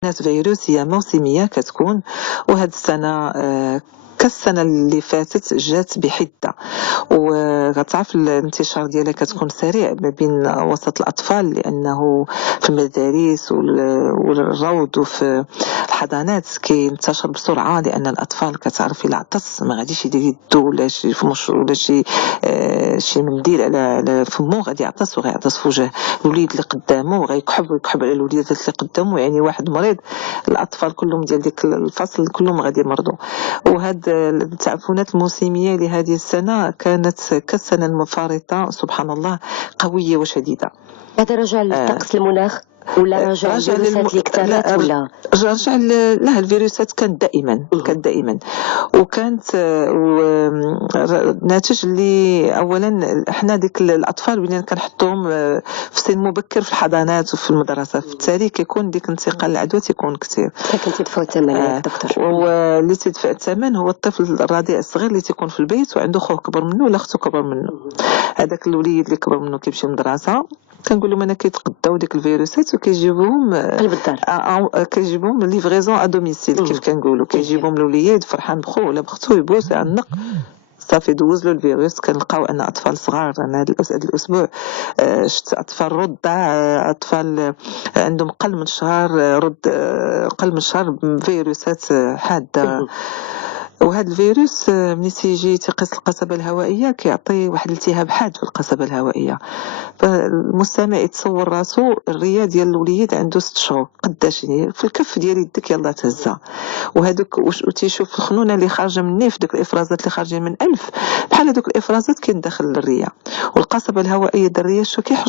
فيروس هي موسمية كتكون، وهاد السنة كالسنة اللي فاتت جات بحدة، وغتعرف الانتشار ديالها كتكون سريع ما بين وسط الأطفال، لأنه في المدارس والروض وفي الحضانات كينتشر بسرعة، لأن الأطفال كتعرف إلا عطس ما غاديش يدير يدو ولا شي فمش ولا شي منديل على فمو، غادي يعطس وغيعطس في وجه الوليد اللي قدامه وغيكحب ويكحب على الوليدات اللي قدامه، يعني واحد مريض الأطفال كلهم ديال ديك الفصل كلهم غادي يمرضوا. وهاد التعفنات الموسمية لهذه السنة كانت كالسنة المنفرطة سبحان الله، قوية وشديدة. هذا رجع للطقس المناخ ولا رجع للفيروسات اللي كثرت ولا رجع له الفيروسات كانت دائما وكانت ناتج اللي اولا احنا ديك الاطفال ولينا كنحطوهم في سن مبكر في الحضانات وفي المدرسه، فبالتالي كيكون ديك انتقال العدوى تيكون كثير، لكن تدفعوا الثمن يا دكتور. واللي تدفع الثمن هو الطفل الرضيع الصغير اللي تيكون في البيت وعنده خوه كبر منه ولا اختو كبر منه. هذاك الوليد اللي كبر منه كيمشي للمدرسه كنقول لهم انا كيتقداو ديك الفيروسات وكيجيبوهم قلب الدار، كيجيبوهم ليفريزون ا دوميسيل كيف كنقولوا، كيجيبوهم الوليد فرحان بخوه ولا بختو يبوس يعنق صافي دوز له الفيروس. كنلقاو ان اطفال صغار، انا هذا الاسبوع شفت اطفال رضع، اطفال عندهم قل من شهر قل من شهر بفيروسات حاده. وهذا الفيروس ملي تيجي تيقيس القصبة الهوائية كيعطي واحد الالتهاب حاد في القصبة الهوائية، فالمستمع يتصور راسو الرية ديال الوليد عنده 6 شهور قداش في الكف ديال يدك يلاه تهزها، وهذوك وتيشوف الخنونه اللي خارجه من النيف، دوك الافرازات اللي خارجين من الانف بحال هذوك الافرازات كيدخل للريه، والقصبه الهوائيه ديال الريه شو كيحط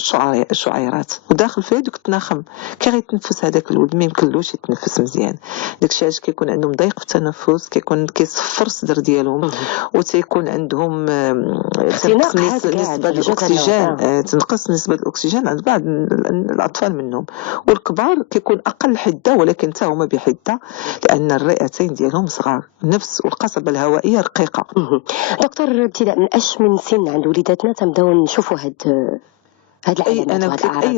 شعيرات وداخل فيها دوك التناخم كيغيتنفس. هذاك الولد ما يمكنلوش يتنفس مزيان، داكشي علاش كيكون عندهم ضيق في التنفس، كيكون كيصفر الصدر ديالهم وتيكون عندهم اختناق نسبه الاكسجين، تنقص نسبه الاكسجين عند بعض الاطفال منهم، والكبار كيكون اقل حده ولكن حتى هما بحده لان الرئتين ديالهم صغار، النفس والقصبه الهوائيه رقيقه. دكتور ابتداء من اش من سن عند وليداتنا تنبداو نشوفوا هاد العلامات انا وهاد قلت لك الاعراض؟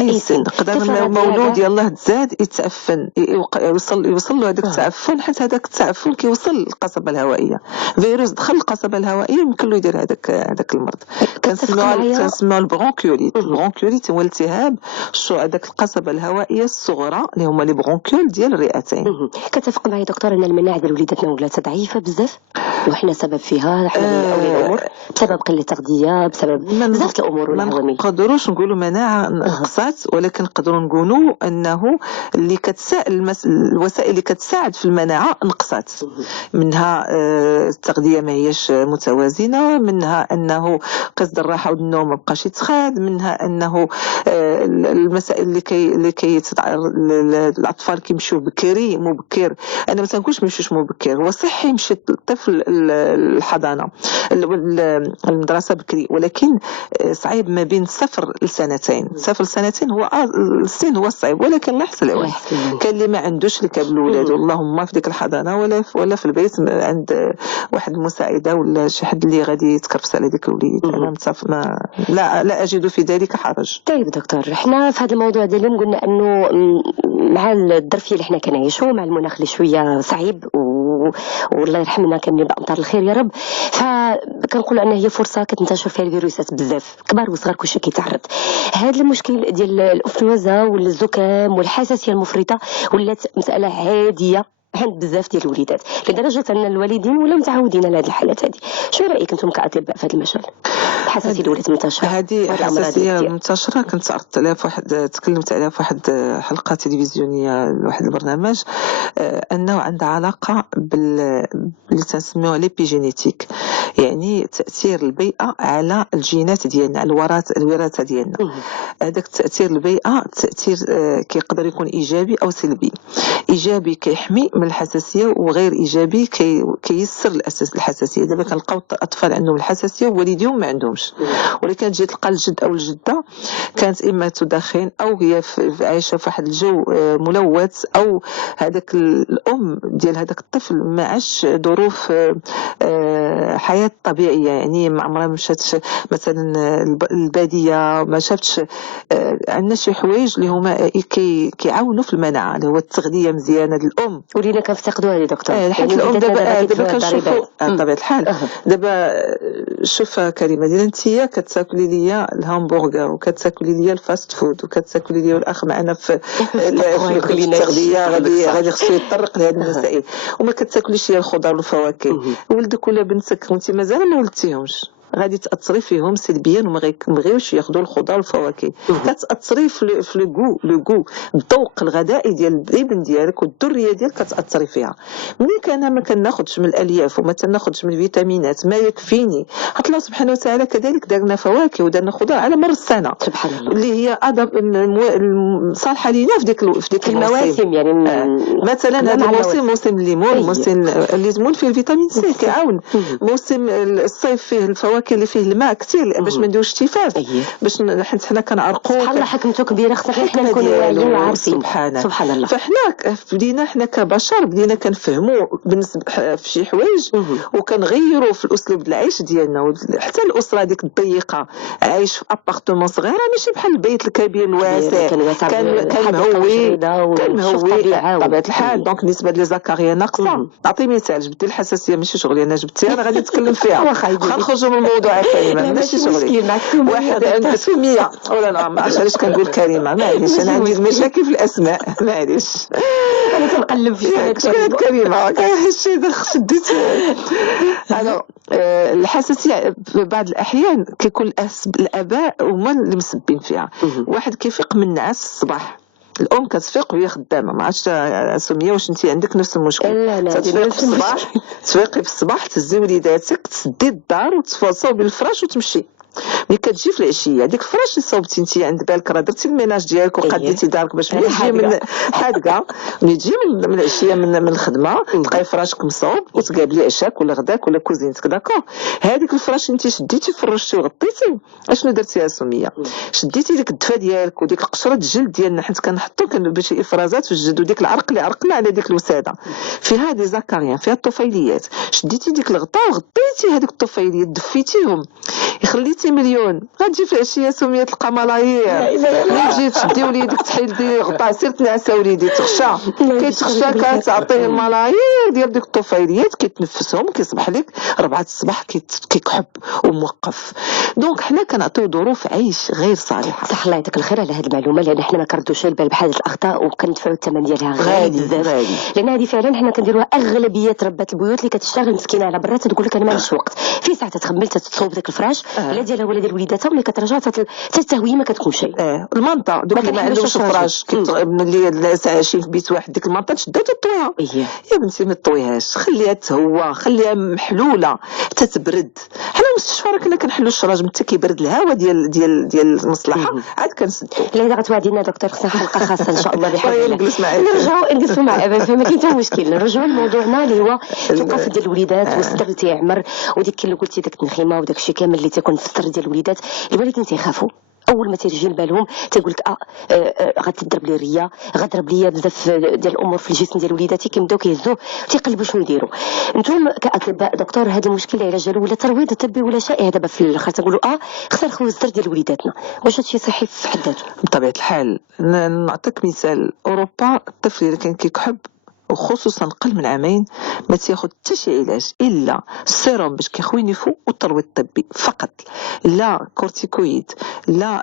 اي سن نقدر مولود يلاه تزاد يتعفن يوصل له هذاك التعفن، حيت هذاك التعفن كيوصل للقصبه الهوائيه، فيروس دخل القصبه الهوائيه يمكن له يدير هذاك المرض. كنسميوه البرونكيوليت. البرونكيوليت هو التهاب هذاك القصبه الهوائيه الصغرى اللي هما لي برونكيول ديال الرئتين. كتفق معي دكتور ان المناعه ديال وليداتنا ولات ضعيفه بزاف وحنا سبب فيها، حنا من اولياء الامور بسبب قله تغذيه، بسبب بزاف الامور والعوامل. نقدروش نقولوا مناعه نقصات، ولكن نقدروا نقولوا انه اللي الوسائل اللي كتساعد في المناعه نقصات، منها التغذيه ما هيش متوازنه، منها انه قصد الراحه والنوم ما بقاش يتخاد، منها انه المسائل اللي الاطفال كيمشيو بكري مبكر. انا ما تنقولش ما يمشيوش مبكر، هو صحي يمشي الطفل الحضانه المدرسه بكري، ولكن صعيب ما بين 0 لسنتين. 0 لسنتين هو السن هو الصعيب، ولكن الله يحسن العوان. كاين اللي ما عندوش اللي كاب الولاد اللهم في ديك الحضانه ولا في البيت عند واحد المساعده ولا شي حد اللي غادي يتكرفس على ديك الوليد. انا متفق لا اجد في ذلك حرج. طيب دكتور، حنا في هذا الموضوع ديال اليوم قلنا انه مع الظرفيه اللي حنا كنعيشوا مع المناخ اللي شويه صعيب والله يرحمنا كنبدا امطار الخير يا رب، فكنقولوا ان هي فرصه كتنتشر فيها الفيروسات بزاف، كبار وصغار كلشي كيتعرض. هذا المشكل ديال الانفلونزا والزكام والحساسيه المفرطه ولات مساله عاديه عند بزاف ديال الوليدات، لدرجه ان الوالدين ولاو متعودين على هذه الحالات هذه. شنو رايك انتم كاطباء في هذا المجال؟ الحساسيه اللي ولات منتشره، هذه حساسيه منتشره، كنت عرضت عليها في تكلمت عليها في واحد حلقه تلفزيونيه لواحد البرنامج، انه عندها علاقه اللي تنسميوها ليبيجينيتيك، يعني تاثير البيئه على الجينات ديالنا، الوراثه ديالنا. هذاك تاثير البيئه تاثير كيقدر يكون ايجابي او سلبي. ايجابي كيحمي من الحساسيه، وغير ايجابي كيسر الحساسيه. دابا كنلقاو اطفال عندهم الحساسيه ووالديهم ما عندهمش، ولكن تجي تلقى الجد او الجده كانت اما تدخن او هي عايشه في واحد الجو ملوث، او هذاك الام ديال هذاك الطفل ما عاش ظروف حياه طبيعيه، يعني ما عمرها مشات مثلا الباديه، ما شافتش. عندنا شي حوايج اللي هما كيعاونوا في المناعه، اللي هو التغذيه مزيانه للام، ولينا كنفتقدوها يا دكتور. حيت الام دابا كنشوفوا بطبيعه الحال. دابا شوف كريمه، ديال انتيا كتاكلي ليا الهامبرغر وكتاكلي ليا الفاست فود وكتاكلي ليا الاخ معنا في التغذيه، غادي خصو يتطرق لهذه المسائل، وما كتاكليش ليا الخضر والفواكه. ولدك ولا بنتك وانت مازال ما ولدتيهمش غادي تاثري فيهم سلبيا وما غيبغيوش ياخذوا الخضار والفواكه. كتاثري في لو غو الذوق الغذائي ديال الابن ديالك والذريه ديالك، كتاثري فيها. ملي انا ما كناخذش من الالياف وما تناخذش من الفيتامينات ما يكفيني، حتى الله سبحانه وتعالى كذلك دارنا فواكه ودارنا خضار على مر السنه، سبحان الله، اللي هي صالحه لينا في ديك المواسم. يعني مثلا هذا الموسم موسم الليمون، موسم الليمون فيه الفيتامين سي كيعاون، موسم الصيف فيه الفواكه اللي فيه الماء كثير باش ما نديروش اشتفاف، باش حيت حنا كنعرقوا. سبحان الله، حكمته كبيره، خصنا حنا نكونوا واعيين وعارفين. سبحان الله. فحنا بدينا حنا كبشر بدينا كنفهموا بالنسبه في شي حوايج وكنغيروا في الاسلوب العيش ديالنا. حتى الاسره ديك الضيقه عايش في ابارتمون صغيره، ماشي بحال البيت الكبير الواسع، كان مهوي بطبيعه الحال. دونك بالنسبه لي زكريا ناقصه. نعطي مثال، جبتي الحساسيه ماشي شغلي، انا جبتيها انا غادي نتكلم فيها. خنخرجوا من الموضوع كريمه، ماشي شغلي. واحد عنده سميه ولا لا، ما عرفتش علاش كنقول كريمه، معليش انا عندي المشاكل في الاسماء، معليش انا كنقلب في كريمه كنحس شديت. انا الحساسيه في بعض الاحيان كيكون الاباء هما اللي مسبين فيها. واحد كيفيق من النعاس الصباح، الام كتفيق وهي خدامه، ما عرفتش سميه واش انت عندك نفس المشكل؟ تفيقي في الصباح، تفيقي في الصباح تهزي وليداتك تسدي الدار وتصوبي الفراش وتمشي. ملي كتجي في العشيه ديك الفراش اللي صوبتي انت عند بالك راه درتي الميناج ديالك وقديتي دارك باش ملي تجي من حادقه، ملي تجي من العشيه من الخدمه تلقاي فراشك مصوب وتقابلي عشاك ولا غداك ولا كوزينتك. داكور، هذيك الفراش انت شديتي فرشتي وغطيتي، اشنو درتيها سميه؟ شديتي ديك الدفا ديالك وديك قشره الجلد ديالنا، حيت كنحطوا باش افرازات في الجلد، وديك العرق اللي عرقنا على ديك الوساده فيها دي زكريان، فيها الطفيليات. شديتي ديك الغطاء وغطيتي هذيك الطفيليات دفيتيهم، خليتي مليون. غتجي في العشيه سميه تلقى ملايير. ملي تجي تشدي وليدك تحيدي غطاء سير تنعسى وليدي تخشى، كيتخشى كتعطيه الملايير ديال ديك الطفيليات، كيتنفسهم كيصبح لك 4 الصباح كيكحب وموقف. دونك حنا كنعطيو ظروف عيش غير صالحه. صح، الله يعطيك الخير على هذه المعلومه، لان حنا ما كنردوش البال بحال هذه الاخطاء وكندفعوا الثمن ديالها غالي بزاف. لان هذه فعلا حنا كنديروها اغلبيه ربات البيوت اللي كتشتغل مسكينه على برا، تقول لك انا ما عنديش وقت في ساعه تخمل تصوب ديك الفراش لا ديالها ولا ديال وليداتها، ولا كترجع حتى التهويه ما كتكون شيء. المنطقه دوك اللي ما عندهمش فراش اللي عايشين في بيت واحد، ديك المنطقه تشدها تطويها. يا بنتي ما تطويهاش، خليها تهوى، خليها محلوله حتى تبرد. حنا المستشفى راه كنا كنحلوا الشراج متى كيبرد الهواء ديال المصلحه عاد كنسدوا. الا غتوعدينا دكتور خصنا حلقه خاصه ان شاء الله بحول الله. نجلسوا مع ابا، فما كاين حتى مشكل. نرجعوا لموضوعنا اللي هو الثقافه ديال الوليدات والصدر تيعمر، وديك اللي قلتي داك النخيمه وداك الشيء كامل اللي تيكون في الصدر ديال الوليدات. الوالدين تيخافوا اول ما تيجي لبالهم، تيقول لك غتضرب لي الريه، غضرب لي بزاف ديال الامور في الجسم ديال وليداتي، كيبداو كيهزوا تيقلبوا شنو يديروا. انتم كاطباء دكتور، هذا المشكل العلاج ديالو ولا ترويض طبي ولا شائع دابا في الاخر تنقولوا خصنا نخويو الصدر ديال وليداتنا، واش هادشي صحي في حد ذاته؟ بطبيعه الحال نعطيك مثال. اوروبا الطفل اللي كان كيكحب وخصوصا قل من عامين ما تياخذ حتى شي علاج الا السيروم باش كيخوي نيفو والترويض الطبي فقط، لا كورتيكويد، لا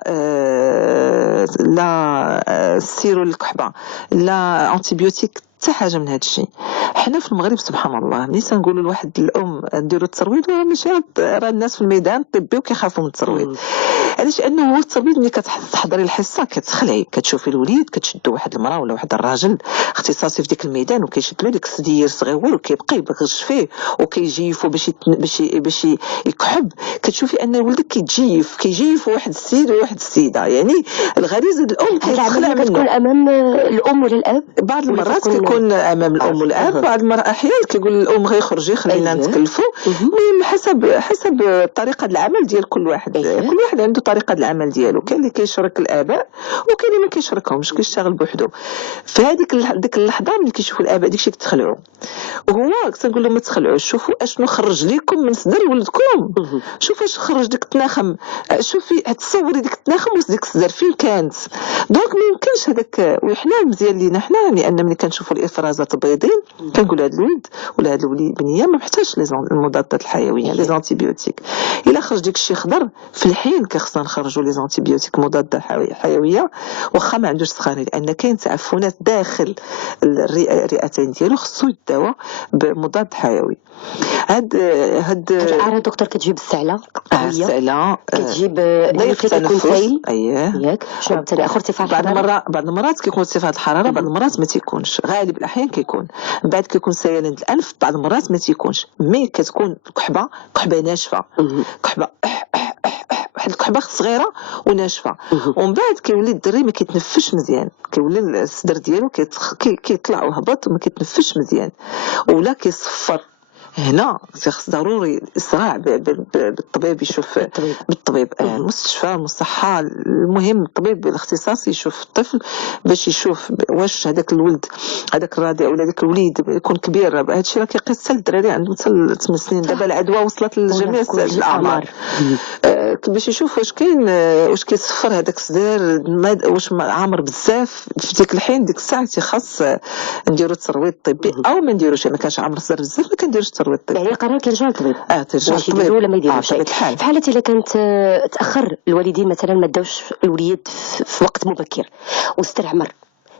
سيرو الكحبه، لا انتيبيوتيك، حتى حاجه من هذا الشيء. حنا في المغرب سبحان الله ملي تنقولوا لواحد الام نديروا الترويض، ماشي راه الناس في الميدان الطبي وكيخافوا من الترويض. علاش؟ لانه هو التربيض ملي كتحضري الحصه كتخلعي كتشوفي الوليد كتشدوا واحد المراه ولا واحد الراجل اختصاصي في ديك الميدان وكيشد له ديك السدير صغيور وكيبقى يبغش فيه وكيجيفو باش يكحب. كتشوفي ان ولدك كيجيف واحد السيد وواحد السيده، يعني الغريزه الام كيتخلع منه. كتكون امام الام ولا الاب؟ بعض المرات كيكون امام الام والاب، بعض المرات احيانا كيقول الام غير خرجي خلينا نتكلفوا. المهم حسب طريقه العمل ديال كل واحد. كل واحد عنده طريقه العمل ديالو. كاين اللي كيشارك الاباء وكاين اللي ما كيشاركهمش كيشتغل بوحدو. في ديك اللحظه ملي كيشوفوا الاباء داكشي كتخلعوا، وهو كنقول لهم ما تخلعوش، شوفوا اشنو خرج لكم من صدر ولدكم، شوفوا اش خرج ديك التناخم، شوفي تصوري ديك التناخم وديك الصدر فين كانت. دونك ما يمكنش هذاك. وحنا مزيان لينا حنا لان ملي كنشوفوا الافرازات البيضين كنقولوا هذا الولد ولا هذا البنيه ما محتاجش المضادات الحيويه لي زانتيبيوتيك. الا خرج ديك الشيء خضر في الحين كخصنا نخرجوا لي زانتيبيوتيك مضادات حيويه واخا ما عندوش سخانه، لان كاين تعفنات داخل الرئتين ديالو خصو يداوى بمضاد حيوي. هاد الاعراض دكتور كتجيب السعله قويه، السعله كتجيب ضيق التنفس. ياك شنو عاوتاني اخر ارتفاع الحراره؟ بعض المرات كيكون ارتفاع الحراره، بعض المرات ما تيكونش، غالب الاحيان كيكون. من بعد كيكون سيلان الانف، بعض المرات ما تيكونش، مي كتكون كحبه ناشفه، كحبه واحد الكحبه صغيره وناشفه. ومن بعد كيولي الدري ما كيتنفش مزيان، كيولي الصدر ديالو كيطلع وهبط وما كيتنفش مزيان ولا كيصفر. هنا خص ضروري اسراع بالطبيب يشوف بالطبيب المستشفى المصحه. المهم الطبيب الاختصاصي يشوف الطفل باش يشوف واش هذاك الولد هذاك الرضيع ولا هذاك الوليد يكون كبير. هذا الشيء راه كيقيس حتى الدراري عندهم حتى 8 سنين. دابا العدوى وصلت لجميع الاعمار باش يشوف واش كاين واش كيصفر هذاك الصدر واش عامر بزاف. في ديك الحين ديك الساعه تيخص نديرو الترويض الطبي او ما نديروش. ما كانش عامر الصدر بزاف ما كنديروش الترويض الطبي، يعني القرار كيرجع للطبيب. ترجع للطبيب ولا ما يديروش. في حاله الا كانت تاخر الوالدين مثلا ما داوش الوليد في وقت مبكر واستعمر،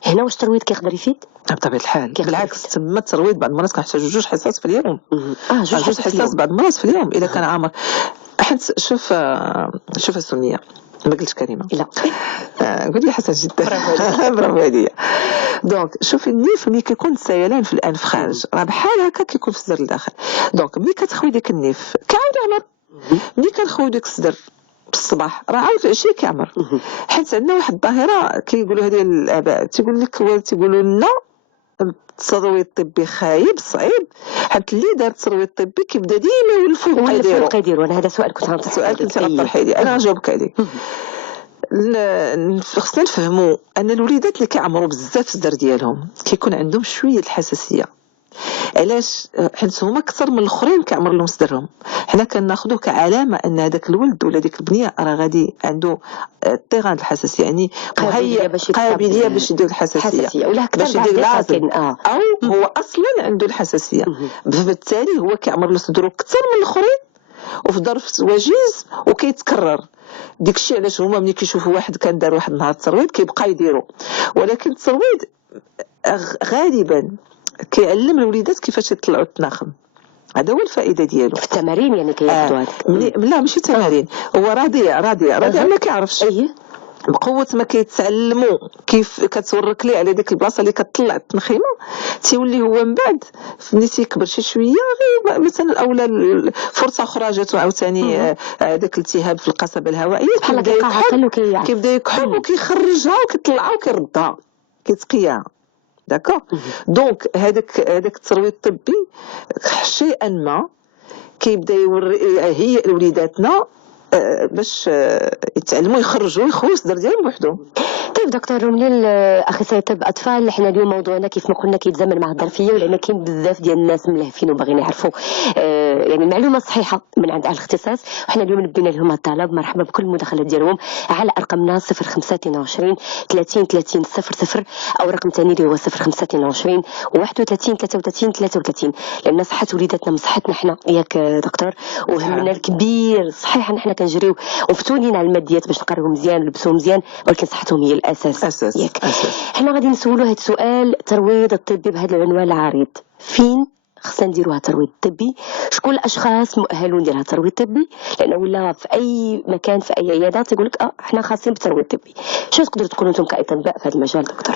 هنا واش الترويض كيقدر يفيد؟ بطبيعه الحال بالعكس تم الترويض. بعض المرات كنحتاجوا 2 حصص في اليوم. 2 حصص بعض المرات في اليوم اذا كان عامر. حيت شوف السميه ما قلتش كلمه لا قول لي حسن جدا برافو عليا. دونك شوفي النيف ملي كيكون سيلان في الانف خارج راه بحال هكا كيكون في الصدر لداخل. دونك ملي كتخوي ديك النيف كيعاود يعمر. ملي كنخوي ديك الصدر بالصباح راه عاود العشيه كيعمر. حيت عندنا واحد الظاهره كيقولوا هذه الاباء تيقول لك تيقولوا لنا الترويض الطبي خايب صعيب، حيت اللي دار الترويض الطبي كيبدا ديما يولفوا يبقى يديروا. انا هذا سؤال كنت غنطرحه لي انا غنجاوبك عليه. خصنا نفهموا ان الوليدات اللي كيعمروا بزاف الصدر ديالهم كيكون عندهم شويه الحساسيه. علاش؟ حيت هما اكثر من الاخرين كيعمر لهم صدرهم. حنا كناخذوه كعلامه ان هذاك الولد ولا ديك البنيه راه غادي عنده طيغان الحساسيه، يعني قابليه باش يدير الحساسيه ولا باش يدير لازم او هو اصلا عنده الحساسيه. فبالتالي هو كيعمر له صدره اكثر من الاخرين وفي ظرف وجيز وكيتكرر. ديك الشيء علاش هما ملي كيشوفوا واحد كان دار واحد النهار الترويض كيبقى يديروا. ولكن الترويض غالبا كيعلم الوليدات كيفاش يطلعوا التناخم. هذا هو الفائده ديالو في التمارين. يعني كياخذوا هذاك لا ماشي تمارين. هو راضي ما كيعرفش بقوه ما كيتعلموا كيف كتورك ليه على ديك البلاصه اللي كتطلع التنخيمه تيولي هو من بعد ملي تيكبر شي شويه غير مثلا اولا فرصه اخرى جاتو عاوتاني هذاك الالتهاب في القصبه الهوائيه كيبدا يكحل وكيخرجها وكيطلعها وكيردها كيتقيها. داكوغ. دونك هذاك الترويض الطبي شيئا ما كيبدا هي لوليداتنا باش يتعلموا يخرجوا يخووا الصدر ديالهم بوحدهم. طيب دكتور منيل اخصائي طب اطفال، حنا اليوم موضوعنا كيف ما قلنا كيتزامن مع الظرفيه، ولان كاين بزاف ديال الناس ملهفين وباغيين يعرفوا يعني المعلومه الصحيحه من عند اهل الاختصاص. وحنا اليوم نبينا لهم الطلب. مرحبا بكل المداخلات ديالهم على ارقامنا 0522 30 30 00 او رقم ثاني اللي هو 0522 31 33 33، لان صحه وليداتنا من صحتنا حنا ياك دكتور. وهمنا الكبير صحيح حنا كنجريو ومفتونين على الماديات باش نقراو مزيان ولبسوا مزيان، ولكن صحتهم هي الاساس ياك. حنا غادي نسولوا هذا السؤال الترويض الطبي بهذا العنوان العريض: فين خصنا نديروها ترويض طبي؟ شكون الاشخاص المؤهلون نديرها الترويض الطبي؟ لانه ولا في اي مكان في اي عياده تيقول لك احنا خاصين بالترويض الطبي. شنو تقدروا تقولوا انتم كاطباء في هذا المجال دكتور؟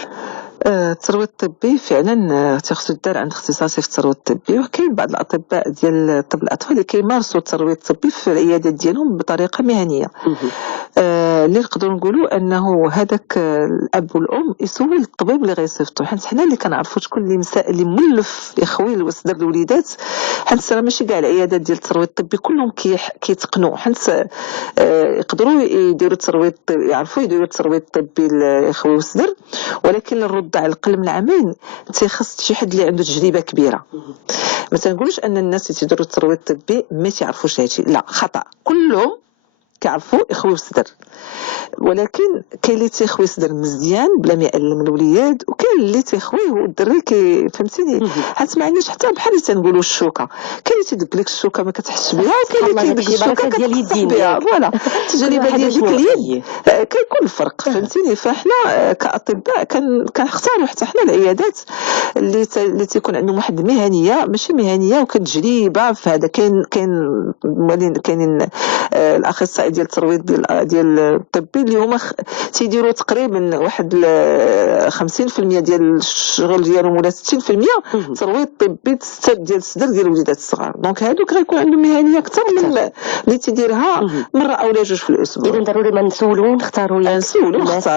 الترويض الطبي فعلا تيخصو يدار عند اختصاصي في الترويض الطبي، وكاين بعض الاطباء ديال طب الاطفال اللي كيمارسوا الترويض الطبي في العيادات ديالهم بطريقه مهنيه. اللي نقدروا نقولوا انه هذاك الاب والام يسول الطبيب اللي غيصيفطو، حيت حنا اللي كنعرفوا شكون اللي مولف يخوي الوسدر الوليدات، حيت راه ماشي كاع العيادات ديال الترويض الطبي كلهم كيتقنوا، حيت يقدروا يديروا الترويض، يعرفوا يديروا الترويض الطبي يخوي الوسدر، ولكن الرضع القل من عامين تيخص شي حد اللي عنده تجربه كبيره. ما تنقولوش ان الناس اللي تيديروا الترويض الطبي ما تعرفوش هادشي، لا خطا، كلهم كيعرفوا يخويو الصدر، ولكن كاين اللي تيخوي صدر مزيان بلا ما يألم الوليد، وكاين اللي تيخويه والدري فهمتيني، حيت ما عندناش حتى بحال اللي تنقولوا الشوكه، كاين اللي تيدق لك الشوكه ما كتحسش بها، وكاين اللي كيدق الشوكه ديال اليدين بها. فوالا التجربه ديال ديك اليد كيكون الفرق، فهمتيني. فاحنا كاطباء كنختاروا حتى حنا العيادات اللي تيكون عندهم واحد المهنيه، ماشي مهنيه وكتجربه في هذا. كاينين الاخصائي ديال الترويض ديال الطبي اللي هما تيديروا تقريبا واحد 50% ديال الشغل ديالهم ولا 60% ترويض طبي ديال الصدر ديال الوليدات الصغار. دونك هادوك غيكون عندهم مهنيه اكثر من اللي تيديرها مره او لا جوج في الاسبوع. اذا ضروري ما نسولوا نختاروا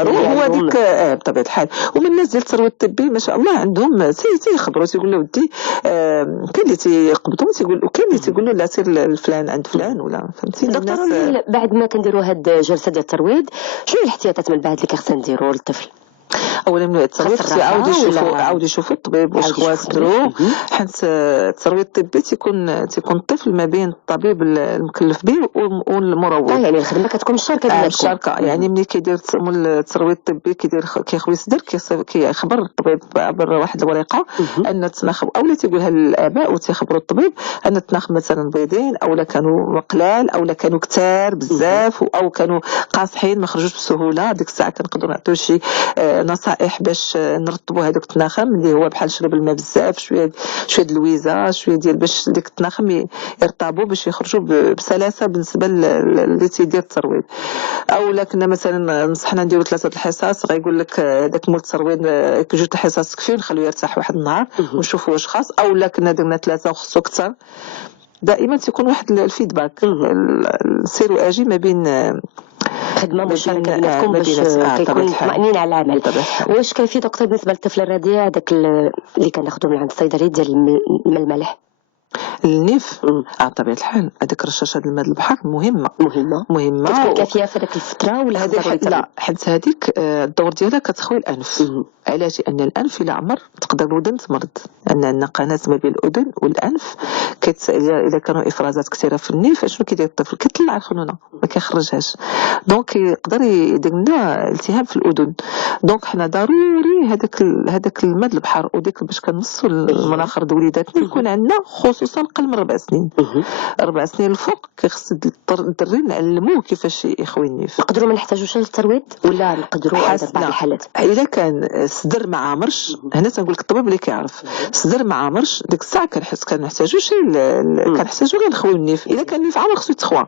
هو هذيك بطبيعه الحال. ومن الناس ديال الترويض الطبي ما شاء الله عندهم تيخبروا، تيقول له ودي كاين اللي تيقبضوا، تيقول وكاين اللي تيقول له لا سير لفلان عند فلان ولا فهمتيني. دكتور بعد ما كنديروا هاد الجلسه ديال الترويض شنو الاحتياطات من بعد اللي خصنا نديروا للطفل؟ اولا من الترويض خصو يعاود يشوفوا الطبيب واش خواسدرو، حيت الترويض الطبي تيكون الطفل ما بين الطبيب المكلف به والمروض. يعني الخدمه كتكون مشاركه بيناتكم. الشركه يعني ملي كيدير الترويض الطبي كيخوي الصدر، كيخبر الطبيب عبر واحد الورقه ان التناخب، اولا تيقولها للاباء وتيخبروا الطبيب ان التناخب مثلا بيضين اولا كانوا قلال اولا كانوا كثار بزاف او كانوا قاصحين ما خرجوش بسهوله. ديك الساعه كنقدروا نعطيو شي نصائح باش نرطبوا هذوك التناخم اللي هو بحال شرب الماء بزاف، شويه اللويزه، شويه ديال باش ديك التناخم يرطبوا باش يخرجوا بسلاسه بالنسبه اللي تيدير الترويض. او لكن مثلا نصحنا نديروا 3 الحصص، غيقول لك هذاك مول الترويض جوج الحصص كفايه، نخليه يرتاح واحد النهار ونشوفوا واش خاص، او لكن درنا 3 وخصو اكثر. دائما تيكون واحد الفيدباك سير واجي ما بين خدمه مشاركه بيناتكم باش كيكون مطمئنين على العمل. واش كيفي دكتور بالنسبه للطفل الرضيع داك اللي كناخذوا من عند الصيدلي ديال الماء المالح النيف؟ بطبيعه الحال هذيك رشاشه الماء البحر مهمه كتكون كافيه في هذيك الفتره ولا لا، حيت هذيك الدور ديالها كتخوي الانف. علاش؟ لان الانف الى عمر تقدر الودن تمرض، لان عندنا قناه ما بين الاذن والانف اذا كانوا افرازات كثيره في النيف شنو كيدير الطفل؟ كيطلع الخنونه ما كيخرجهاش، دونك يقدر يدير لنا التهاب في الاذن. دونك حنا ضروري هذاك الماء البحر وديك باش كنصوا المناخر د وليداتنا يكون عندنا، خصوصا قل من 4 سنين. 4 سنين الفوق كيخص الدري نعلموه كيفاش يخوي النيف. نقدروا ما نحتاجوش للترويض ولا نقدروا حسب بعض الحالات؟ الا كان الصدر ما عامرش، هنا تنقول لك الطبيب اللي كيعرف الصدر ما عامرش ديك الساعه كنحتاجوا غير نخويو النيف. الا كان النيف عامر خصو يتخوى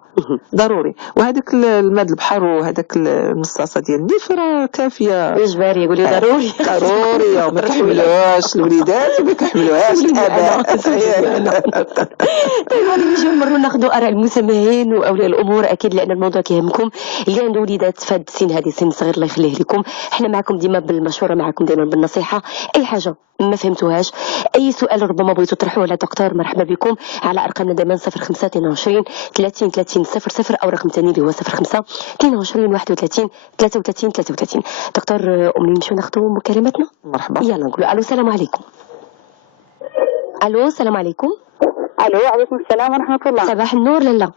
ضروري، وهذاك الماء البحر وهذاك المصاصه ديال النيف راه كافيه اجباري. يقول لي ضروري وما كيحملوهاش الوليدات وما كيحملوهاش الاباء. طيب غادي نجيو نمروا ناخذوا اراء المستمعين واولياء الامور اكيد، لان الموضوع كيهمكم. اللي عنده وليدات في هذا السن، هذه سن صغير الله يخليه لكم، احنا معكم ديما بالمشوره، معكم دائما بالنصيحه. اي حاجه ما فهمتوهاش، اي سؤال ربما بغيتوا تطرحوه على دكتور، مرحبا بكم على ارقامنا دائما 05 22 30 30 00 او رقم ثاني اللي هو 05 22 31 33 33. دكتور نمشيو ناخذوا مكالمتنا. مرحبا. يلا نقولوا الو السلام عليكم. الو السلام عليكم. الو وعليكم السلام ورحمه الله. صباح النور لاله.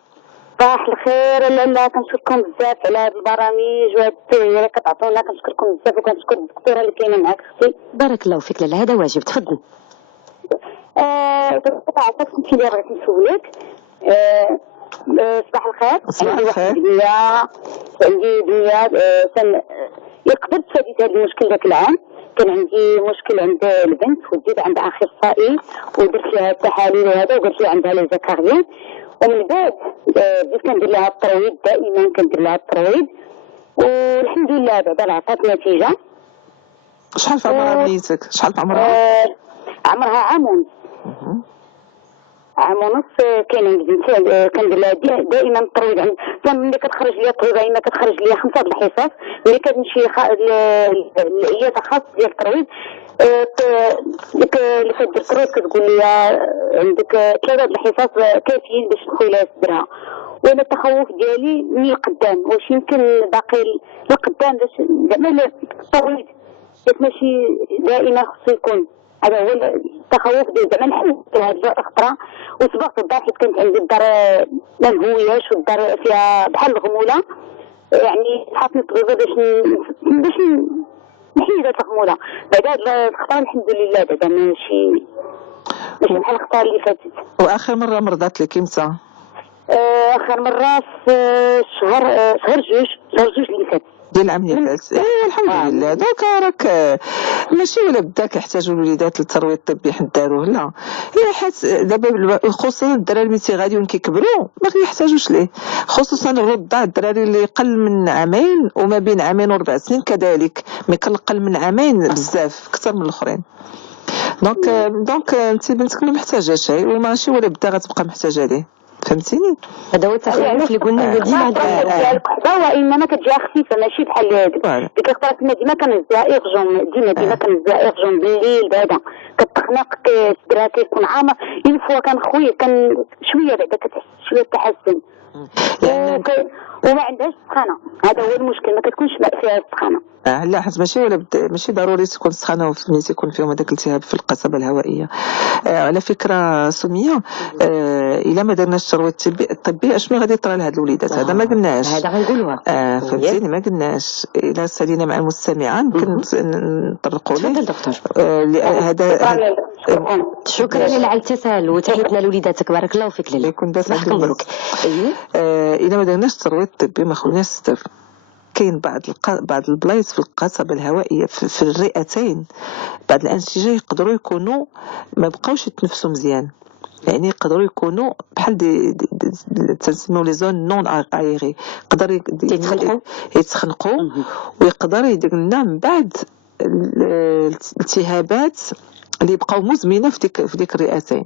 صباح الخير لاله، كنشكركم بزاف على هذه البرامج وهذه التوعيه اللي كتعطونا، كنشكركم بزاف وكنشكر الدكتوره اللي كاينه معاك اختي. بارك الله فيك لاله، هذا واجب، تفضل. عرفتك انت اللي بغيت نسولك. صباح الخير. صباح الخير. عندي بنيه يقدر تفاديت هذا المشكل ذاك العام، كان عندي مشكل عند البنت وديت عند اخصائي ودرت لها التحاليل وهذا وقالت لي عندها لي زكاريان. ومن بعد بديت كندير لها الترويض، دائما كندير لها الترويض والحمد لله بعدا عطات نتيجه. شحال في عمرها بنيتك؟ شحال في عمرها؟ عمرها عام ونص. عام ونص كاين عندي بنت كندير لها دائما الترويض. ملي كتخرج ليا الترويض ما كتخرج ليا 5 د الحصص، ملي كنمشي للعياده خاص ديال الترويض ديك اللي كدير الترويض كتقول لي عندك 3 د الحصص كافيين باش تدخل لها صدرها. وانا التخوف ديالي من القدام، واش يمكن باقي القدام باش زعما الترويض ماشي دائما خصو يكون. هذا هو التخوف ديال زعما نحل هاد الخطره. وسبقت الدار حيت كانت عندي الدار ما مهوياش والدار فيها بحال الغموله، يعني حاطني طبيبه باش نحيد هاد الغموله. بعد هاد الخطره الحمد لله بعدا ماشي بحال الخطره اللي فاتت. واخر مره مرضات لك امتى؟ اخر مره في شهر جوج اللي فات ديال العام اللي فات. الحمد لله. دوكا راك ماشي ولا بدا كيحتاجوا الوليدات للترويض الطبي حنا داروه، لا هي حيت دابا خصوصا الدراري ملي تيغاديو كيكبروا ما كيحتاجوش ليه، خصوصا الرضع الدراري اللي قل من عامين وما بين عامين و4 سنين كذلك، مي كنقل من عامين بزاف اكثر من الاخرين. دونك انت بنتك ما محتاجاش شيء وماشي ولا بدا غتبقى محتاجه ليه، فهمتيني؟ هذا هو التخوف اللي قلنا ديما ديال القحبه، وانما كتجيها خفيفه ماشي بحال ديك الخطره. كنا ديما كنهزها ايرجون، ديما كنهزها ايرجون بالليل بعدا كتخنق صدرها كيكون عامر. ينفوا كان خويا كان شويه بعدا كتحس شويه التحسن وما عندهاش سخانه. هذا هو المشكل، ما كتكونش فيها السخانه. لا حيت ماشي ضروري تكون سخانه وملي تيكون فيهم هذاك الالتهاب في القصبه الهوائيه. على فكره سميه، الا ما درناش الترويض الطبي اشنو غادي يطرى لهاد الوليدات؟ هذا ما قلناش، هذا غنقولوها. فهمتيني؟ ما قلناش. الا سالينا مع المستمعه يمكن نطرقوا ليه. تفضل دكتور. هذا شكرا على الاتصال وتحياتنا لوليداتك. بارك الله فيك لاله. يكون بس مبروك. الا ما درناش الترويض الطبي ما خليناش الصدر. كاين بعض البلايص في القصبة الهوائية في الرئتين، بعض الأنسجة يقدروا يكونوا ما بقاوش يتنفسوا مزيان، يعني يقدروا يكونوا بحال تنسميو لي زون نون ايري، يقدر يتخنقوا ويقدر يدير لنا من بعد الالتهابات اللي بقاو مزمنه في ديك الرئتين.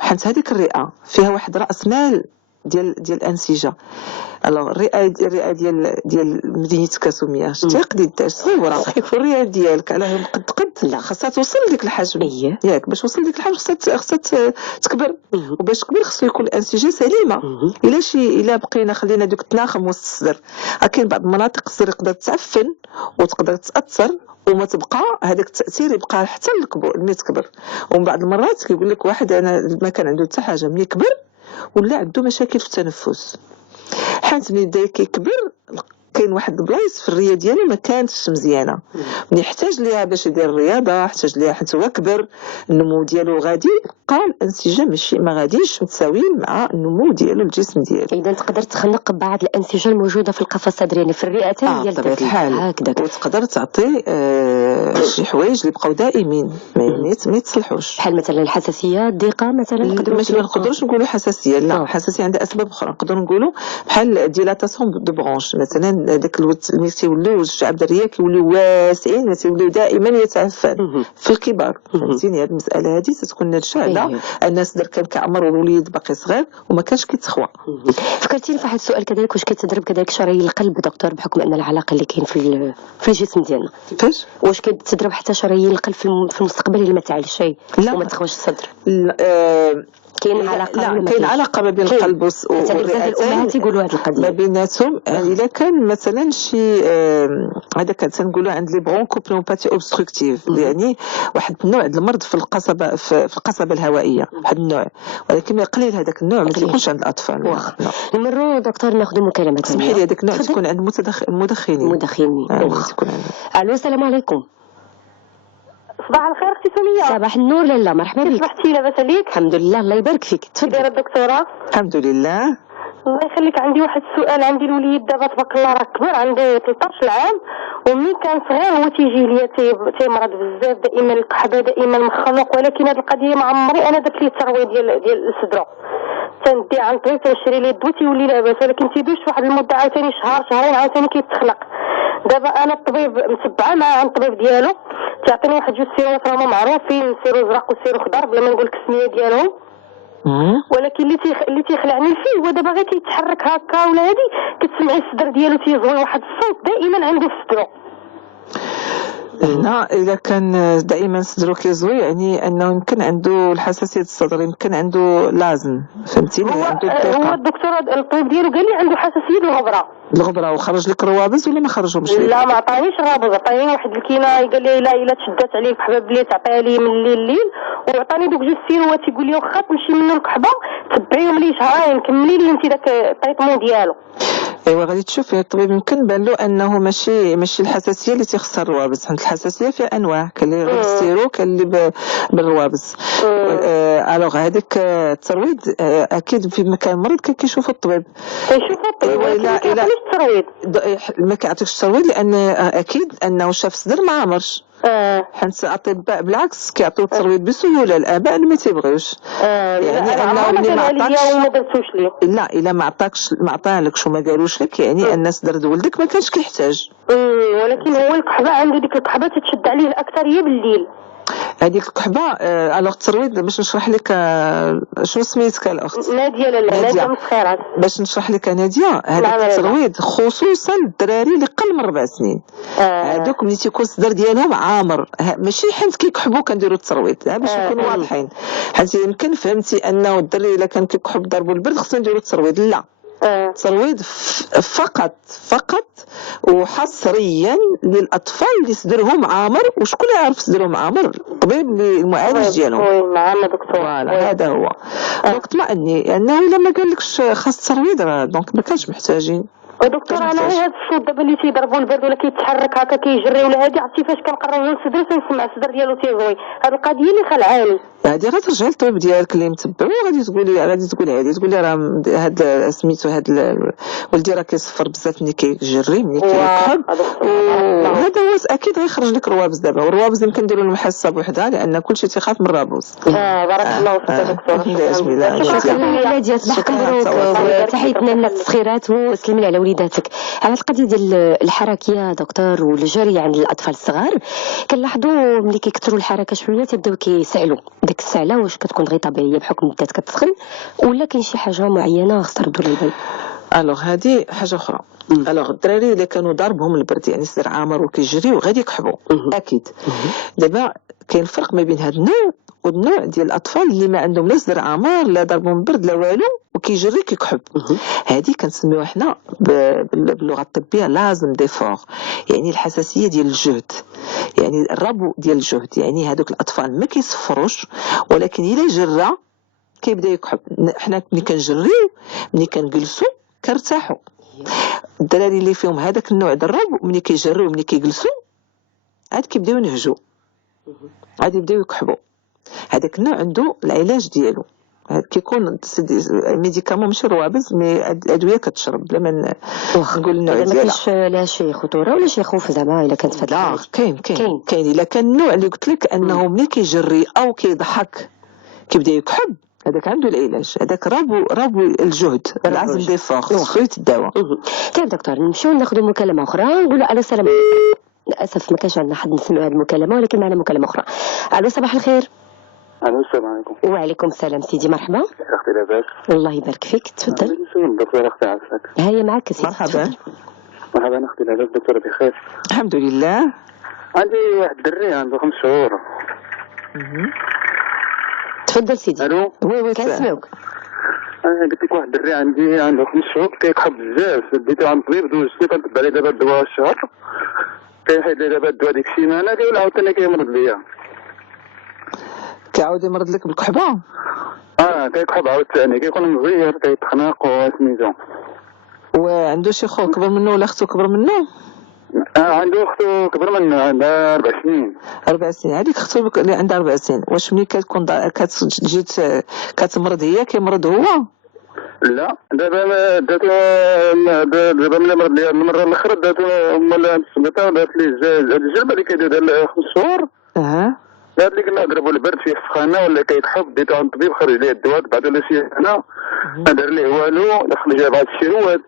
وحنت هذيك الرئه فيها واحد راس مال ديال الانسجه. الرئه ديال مدينتك سميه شتي قديداش صغيره، والرئه ديالك علاه قد لا خاصها توصل لديك الحجم ياك. باش توصل لديك الحجم خاصها تكبر، وباش تكبر خصو يكون الانسجه سليمه. الا بقينا خلينا دوك التناخم وسط الصدر، كاين بعض المناطق الصدر يقدر تعفن وتقدر تاثر وما تبقى هذاك التاثير يبقى حتى ملي تكبر. ومن بعض المرات كيقول لك واحد انا ما كان عنده حتى حاجه، ملي كبر ولا عنده مشاكل في التنفس. حيت ملي بدا كيكبر كاين واحد البلايص في الريه ديالو ما كانتش مزيانه، ملي يحتاج ليها باش يدير الرياضه، يحتاج ليها حيت هو كبر النمو ديالو غادي يبقى الانسجه ماشي ما غاديش متساويين مع النمو ديالو الجسم ديالو. اذا تقدر تخنق بعض الانسجه الموجوده في القفص الصدري يعني في الرئتين ديال بطبيعه الحال هكذا، وتقدر تعطي شي حوايج اللي بقاو دائمين ما يتصلحوش، بحال مثلا الحساسيه، الضيقه مثلا. ما نقدروش نقولوا حساسيه، لا الحساسيه عندها اسباب اخرى. نقدروا نقولوا بحال ديلاتاسيون دو برونش مثلا، داك ملي تيوليو الشعب الدريه كيوليو واسعين، تيوليو دائما يتعفن في الكبار. فهمتيني؟ هذه المساله هذه تتكون ناتجه على الناس كان كعمر والوليد باقي صغير وما كانش كيتخوى. فكرتيني في واحد السؤال كذلك، واش كيتضرب كذلك شرايين القلب دكتور بحكم ان العلاقه اللي كاين في الجسم ديالنا؟ كيفاش؟ واش كتضرب حتى شرايين القلب في المستقبل الا ما تعالجش وما تخواش الصدر؟ كاين علاقه؟ لا كاين علاقه ما بين القلب والرئتين تيقولوا هذه القضيه ما بيناتهم. الا كان مثلا شي هذا كنقولوا عند لي برونكو بنومباتي اوبستركتيف، يعني واحد النوع ديال المرض في القصبه الهوائيه، واحد النوع، ولكن قليل هذاك النوع ما تيكونش عند الاطفال. نمروا دكتور ناخذ مكالمه ثانيه. اسمحي لي، هذاك النوع تكون عند المدخنين. الو السلام عليكم. صباح الخير اختي سميه. صباح النور لاله، مرحبا بك. صبحتي لاباس عليك؟ الحمد لله الله يبارك فيك. تفضلي الدكتوره. الحمد لله. الله يخليك. عندي واحد السؤال. عندي الوليد دابا تبارك الله راه كبر، عنده 13 عام وملي كان صغير هو تيجي ليا تيمرض بزاف، دائما الكحبه، دائما مخنوق. ولكن هذه القضيه ما عمري انا درت ليه الترويه ديال الصدرو، تندي عن طبيب تنشري ليه الدواء تيولي لاباس. ولكن تيدوش واحد المده عاوتاني شهر شهرين عاوتاني كيتخلق. دابا انا الطبيب متبعه مع عند الطبيب ديالو، تعطيني واحد جوج سيروات راهم معروفين، سيرو زرق وسيرو خضر بلا ما نقول لك السميه ديالهم. ولكن اللي تيخلعني فيه هو دابا غير كيتحرك هكا ولا هادي كتسمعي الصدر ديالو تيزوي واحد الصوت دائما عنده في صدرو. هنا اذا كان دائما صدرو كيزوي يعني انه يمكن عنده الحساسيه الصدر، يمكن عنده لازم، فهمتيني؟ هو الدكتور الطبيب ديالو قال لي عنده حساسيه الغبره. وخرج لك روابز ولا ما خرجهمش لك؟ لا ما عطانيش روابز، عطاني واحد الكينه قال لي لا تشدات عليه الكحبه بلي تعطيها لي من الليل، وعطاني دوك جوج سيروات تيقول لي واخا تمشي منه الكحبه تبعيهم لي شهرين كملي لي انت داك الطريطمون ديالو. ايوا غادي تشوفي الطبيب يمكن بان له انه ماشي الحساسيه اللي تيخصها الروابز، حيت الحساسيه فيها انواع، كاين اللي غير بالسيرو كاين اللي بالروابز. الوغ هذيك الترويض اكيد في مكان مريض كيشوفوا الطبيب. الا الترويض ما كيعطيكش الترويض لان اكيد انه شاف صدر ما عمرش. حيت الاطباء بالعكس كيعطيو الترويض بسهوله، الاباء اللي ما تيبغيوش. يعني انه ملي ما عطاكش وما درتوش ليه. لا الا ما عطاهالكش وما قالوش لك يعني ان صدر ولدك ما كانش كيحتاج. ولكن هو الكحبه عنده ديك الكحبه تتشد عليه الاكثر هي بالليل. هذيك الكحبه الوغ الترويض باش نشرح لك شنو سميتك الاخت؟ ناديه. ناديه مسخيرات. باش نشرح لك ناديه، هذاك الترويض خصوصا الدراري اللي قل من 4 سنين هذوك ملي تيكون الصدر ديالهم عامر، ماشي حيت كيكحبوا كنديروا الترويض باش نكونوا واضحين. حيت يمكن فهمتي انه الدري الا كان كيكحب ضربوا البرد خصنا نديروا الترويض، لا. الترويض فقط وحصريا للاطفال اللي صدرهم عامر. وشكون اللي يعرف صدرهم عامر؟ الطبيب المعالج ديالهم. معنا دكتور. هذا هو. دونك اطمئني انه الا ما قالكش خاص الترويض دونك ما كانش محتاجين. دكتور انا هذا الصوت دابا اللي تيضربوا البرد ولا كيتحرك هكا كيجري ولا هادي، عرفتي فاش كنقرب للصدر تنسمع الصدر ديالو تيزوي، هذه القضيه اللي خلعاني. هادي غترجع للطبيب ديالك اللي متبع وغادي تقول راه هاد سميتو هاد ولدي راه كيصفر بزاف ملي كيجري ملي كيكحب، وهذا هو اكيد غيخرج لك روابز. دابا والروابز يمكن نديروا لهم حصه بوحدها لان كلشي تيخاف من الرابوز. بارك الله فيك دكتور. شكرا لك صباحك مبروك، تحياتنا للناس الصغيرات وسلمي على وليداتك. على القضيه ديال الحركه دكتور والجري عند الاطفال الصغار، كنلاحظوا ملي كيكثروا الحركه شويه تبداو كيسعلوا. ديك السعله واش كتكون غير طبيعيه بحكم بدات كتسخن ولا كاين شي حاجه معينه خصها ردوا لها البال؟ الوغ هذه حاجه اخرى. الوغ الدراري اللي كانوا ضاربهم البرد يعني صدر عامر وكيجريو غادي يكحبوا اكيد. دابا كاين فرق ما بين هذا النوع والنوع ديال الاطفال اللي ما عندهم لا صدر عامر لا ضربهم برد لا والو وكيجري كيكحب. هذه كنسميوها حنا باللغه الطبيه لازم ديفور، يعني الحساسيه ديال الجهد، يعني الربو ديال الجهد. يعني هذوك الاطفال ما كيصفروش ولكن الا جرى كيبدا يكحب. حنا ملي كنجريو ملي كنجلسوا كنرتاحوا. الدراري اللي فيهم هذاك النوع ديال الربو ملي كيجريو ملي كيجلسوا عاد كيبداو ينهجوا، عاد يبداو يكحبوا. هذاك النوع عنده العلاج ديالو، كيكون ميديكامون ماشي روابز مي ادويه كتشرب بلا ما نقول النوع ديالها. ما كاينش لا شي خطوره ولا شي خوف زعما الا كانت فهاد لا كاين الا كان النوع اللي قلت لك انه ملي كيجري او كيضحك كيبدا يكحب، هذاك عنده العلاج. هذاك رابو الجهد لازم ديفور خصو يتداوى. طيب دكتور نمشيو ناخذ مكالمه اخرى نقولوا الو السلام عليكم. للاسف ما كانش عندنا حد نسمع هذه المكالمه ولكن معنا مكالمه اخرى. الو صباح الخير. الو السلام عليكم. وعليكم السلام سيدي مرحبا. اختي لاباس؟ الله يبارك فيك تفضل. الدكتور اختي عافاك. هيا معك سيدي. مرحبا. مرحبا اختي لاباس؟ دكتور بخير الحمد لله. عندي واحد الدري عنده 5 شهور. تفضل سيدي. الو وي كنسمعوك. قلت لك واحد الدري عندي عنده 5 شهور كيكحب بزاف، ديته عند الطبيب دوزتي كنتبع لي دابا الدواء الشهر كيحيد لي دابا الدواء ديك السيمانه ديال عاوتاني كيمرض ليا. كيعاود يمرض لك بالكحبه؟ كيكحب عاوتاني كيكون مزير كيتخنق وسميتو. وعنده شي خو كبر منه ولا اختو كبر منه؟ عنده اختو كبر منه عندها 4 سنين. 4 سنين. هذيك اختو اللي عندها 4 سنين واش ملي كتكون كتجي كتمرض هي كيمرض هو؟ لا دابا دابا من المره الاخرى داتو مال السبيطار دات لي هاد الجلبه اللي كيدير لها 5 شهور. قال لي كنا نضربوا البرد فيه سخانه ولا كيتحب ديتو عند الطبيب خرج ليه الدواء بعد ولا شي سنه ما دار ليه والو دخل جاب هاد الشيروات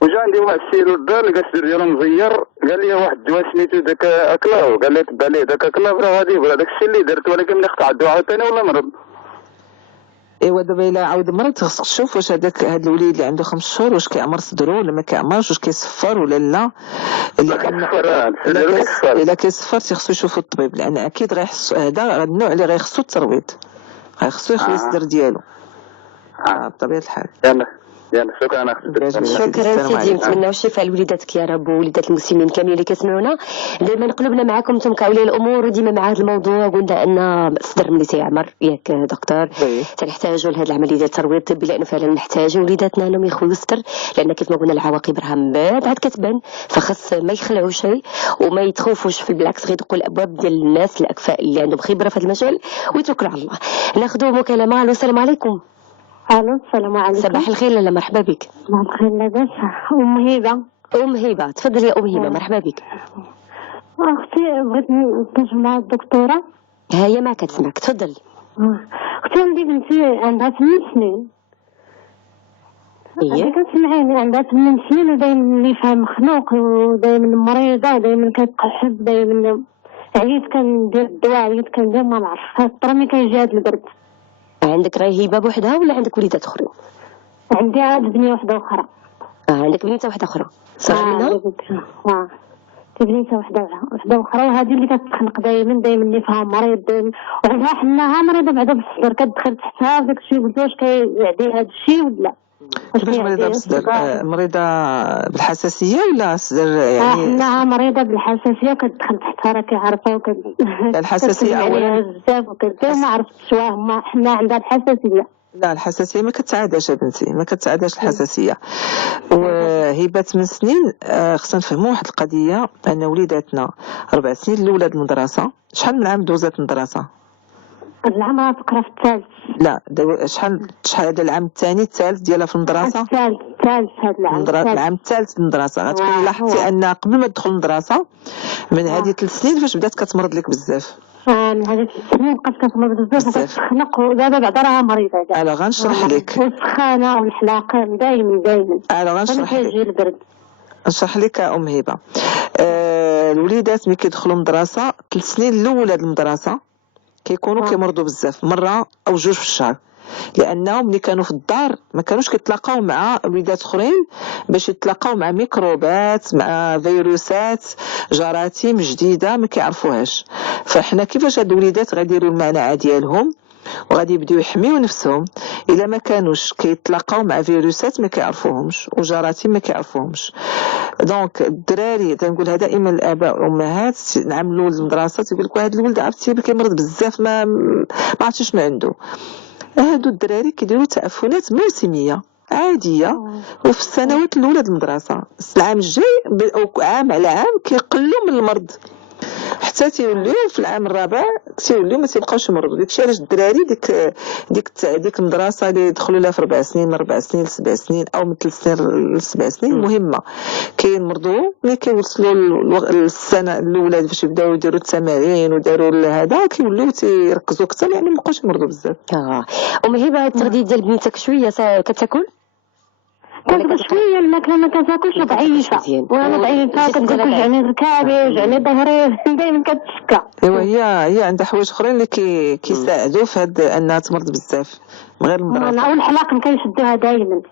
وجا عندي واحد السيد للدار لقى السير ديالو مزير قال لي واحد الدواء سميتو داك اكلاو قال لي تبع ليه داك اكلاو راه غادي يبغى داك الشيء اللي درت ولكن ملي قطع الدواء عاوتاني ولا مرض. ايوا دابا الا عاود مرض خصك تشوف واش هذا الوليد اللي عنده 5 شهور واش كيعمر صدرو ولا ما كيعمرش واش كيصفر ولا لا. الا كيصفر خصو يشوفوا الطبيب لان اكيد غيحس هذا النوع اللي غيخصو الترويض غيخصو يخلي الصدر ديالو بطبيعه الحال. يلا شكرا اختي. شكرا سيدي نتمناو الشفاء لوليداتك يا رب ووليدات المسلمين كاملين اللي كيسمعونا. دائما قلوبنا معكم تمكى اولياء الامور وديما مع هذا الموضوع. قلنا ان الصدر ملي تيعمر ياك دكتور تنحتاجوا لهذه العمليه ديال الترويض الطبي لانه فعلا نحتاجوا وليداتنا انهم يخويو الصدر لان كيف ما قلنا العواقب راها من بعد كتبان فخص ما يخلعوا شيء وما يتخوفوش في بالعكس غيدقوا الابواب ديال الناس الاكفاء اللي عندهم خبره في هذا المجال ويتوكلوا على الله. ناخذوا مكالمه. السلام عليكم. الو السلام عليكم. صباح الخير لاله مرحبا بك. صباح الخير لاباس. ام هبه. ام هبه تفضلي يا ام هبه مرحبا بك. اختي بغيت نتكلم مع الدكتوره. ها هي ما كتسمعك تفضلي. اختي عندي بنتي عندها 8 سنين. هي كتسمعيني عندها 8 سنين ودايما نفهم مخنوق ودايما مريضه ودايما كتقحب دايما عييت كندير الدواء عييت كندير ما نعرف خاطر ملي كيجي هاد البرد. عندك راهي هبه بوحدها ولا عندك وليدات اخرين؟ عندي عاد بنيه وحده اخرى. عندك بنيته وحده اخرى صح منها؟ بنيته وحده اخرى وهذه اللي كتخنق دائما اللي فيها مريض دايما وعندها حناها مريضه بعدا بالصدر كتدخل تحتها داك الشيء قلت واش كيعدي هذا الشيء ولا كيفاش مريضه بالصدر؟ مريضه بالحساسيه ولا صدر يعني؟ حناها مريضه بالحساسيه وكتدخل تحتها راه كيعرفها الحساسيه اولا بزاف وكذا ما عرفتش واهم حنا عندها الحساسيه. لا الحساسيه ما كتعاداش بنتي ما كتعاداش الحساسيه. وهبه 8 سنين خصنا نفهموا واحد القضيه ان وليداتنا 4 سنين الاولى د المدرسه. شحال من عام دوزات المدرسه؟ العام راه تقرا في الثالث. لا شحال هذا العام الثاني الثالث ديالها في المدرسه؟ الثالث هذا العام الثالث في المدرسه. غتكوني لاحظتي ان قبل ما تدخل المدرسه من هذه 3 سنين فاش بدات كتمرض لك بزاف. من هذه 3 سنين بقات كتمرض بزاف وكتخنق ودابا بعدا راها مريضه. انا غنشرح لك. والسخانه والحلاقه دايما انا غنشرح لك. نشرح لك ام هبه. الوليدات ملي كيدخلوا المدرسه 3 سنين الاولى د المدرسه كيكونوا كيمرضوا بزاف مره او جوج في الشهر لانهم ملي كانوا في الدار ما كانوش كيتلاقاو مع وليدات اخرين باش يتلاقاو مع ميكروبات مع فيروسات جراثيم جديده ما كيعرفوهاش. فاحنا كيفاش هاد الوليدات غيديروا المناعه ديالهم وغادي يبداو يحميو نفسهم الا ما كانوش كيتلاقاو مع فيروسات ما كيعرفوهمش وجراثيم ما كيعرفوهمش. دونك الدراري تنقول هذا دائما الاباء والامهات نعملوا المدرسه تيقول لك هذا الولد عرفتي كيمرض بزاف ما عرفتش شنو عنده. هادو الدراري كيديروا تعفنات موسميه عاديه وفي السنوات الاولى د المدرسه. العام الجاي او عام على عام كيقلوا من المرض حتى تيوليو في العام الرابع تيوليو ما تيبقاوش يمرضوا. داكشي علاش الدراري ديك المدرسه اللي يدخلوا لها في 4 سنين من 4 سنين ل 7 سنين او من 3 سنين ل 7 سنين مهمه. كيمرضوا ملي كيوصلوا للسنه الاولى باش يبداو يديروا التمارين وداروا هذا كيوليو تيركزوا اكثر يعني ما بقاوش يمرضوا بزاف. ام هبه التغذيه ديال بنيتك شويه كتاكل؟ كنت شويه الماكله ما كتاكلش ضعيفه وانا ضعيفه كتوجعني ركابي وجعني ظهري دائما كتشكى. ايوا هي عندها حوايج اخرين اللي كيساعدوا في هذا انها تمرض بزاف من غير المدرسه. انا اول حلاقه كيشدوها دائما.